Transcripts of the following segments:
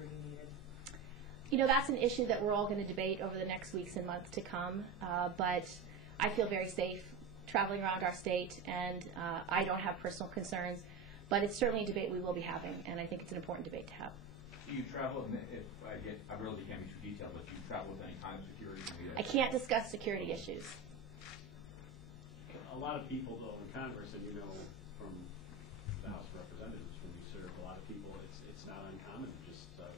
security needed? You know, that's an issue that we're all going to debate over the next weeks and months to come, but I feel very safe traveling around our state, and I don't have personal concerns, but it's certainly a debate we will be having, and I think it's an important debate to have. Do you travel, I realize you can't be too detailed, but do you travel with any kind of security? I can't discuss security issues. A lot of people, though, in Congress, and you know from the House of Representatives when you serve, a lot of people, it's not uncommon to just, a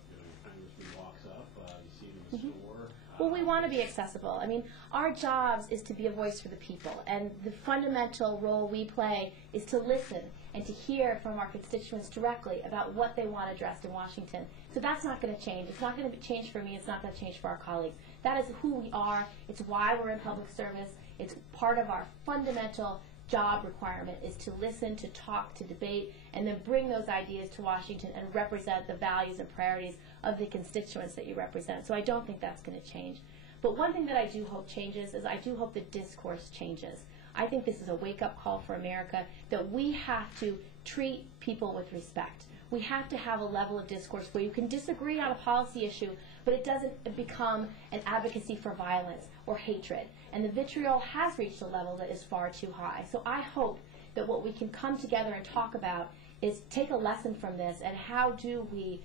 congressman walks up, you see him in the store. Well, we want to be accessible. I mean, our jobs is to be a voice for the people, and the fundamental role we play is to listen and to hear from our constituents directly about what they want addressed in Washington. So that's not going to change. It's not going to change for me. It's not going to change for our colleagues. That is who we are. It's why we're in public service. It's part of our fundamental job requirement is to listen, to talk, to debate, and then bring those ideas to Washington and represent the values and priorities of the constituents that you represent. So I don't think that's going to change. But one thing that I do hope changes is I do hope the discourse changes. I think this is a wake-up call for America that we have to treat people with respect. We have to have a level of discourse where you can disagree on a policy issue, but it doesn't become an advocacy for violence or hatred. And the vitriol has reached a level that is far too high. So I hope that what we can come together and talk about is take a lesson from this and how do we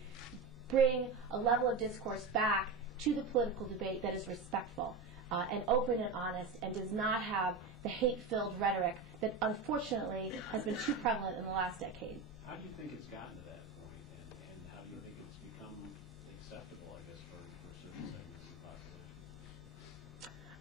bring a level of discourse back to the political debate that is respectful and open and honest and does not have the hate-filled rhetoric that unfortunately has been too prevalent in the last decade. How do you think it's gotten to that point, and how do you think it's become acceptable, I guess, for certain segments of the population?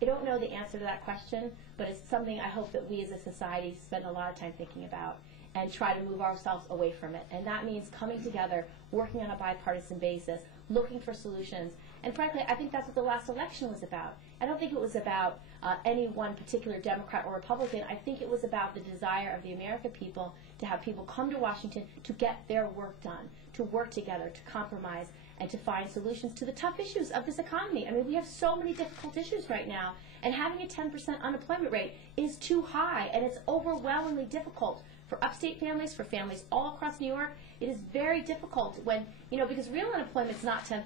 I don't know the answer to that question, but it's something I hope that we as a society spend a lot of time thinking about and try to move ourselves away from it. And that means coming together, working on a bipartisan basis, looking for solutions. And frankly, I think that's what the last election was about. I don't think it was about any one particular Democrat or Republican. I think it was about the desire of the American people to have people come to Washington to get their work done, to work together, to compromise, and to find solutions to the tough issues of this economy. I mean, we have so many difficult issues right now, and having a 10% unemployment rate is too high, and it's overwhelmingly difficult for upstate families, for families all across New York. It is very difficult when, because real unemployment is not 10%.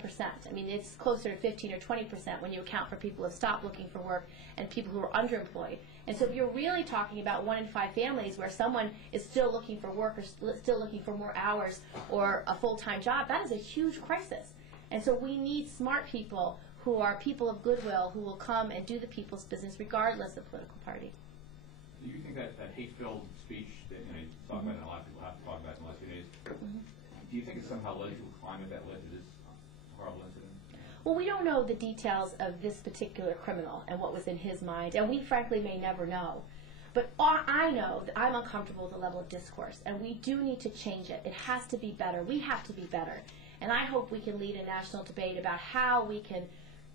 I mean, it's closer to 15 or 20% when you account for people who have stopped looking for work and people who are underemployed. And so if you're really talking about 1 in 5 families where someone is still looking for work or still looking for more hours or a full-time job, that is a huge crisis. And so we need smart people who are people of goodwill who will come and do the people's business regardless of political party. Do you think that hate-filled speech that you talk about, and a lot of people have to talk about in the last few days, do you think it somehow led to a climate that led to this horrible incident? Well, we don't know the details of this particular criminal and what was in his mind, and we frankly may never know. But I know that I'm uncomfortable with the level of discourse, and we do need to change it. It has to be better. We have to be better. And I hope we can lead a national debate about how we can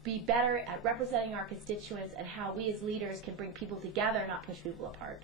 be better at representing our constituents and how we as leaders can bring people together, not push people apart.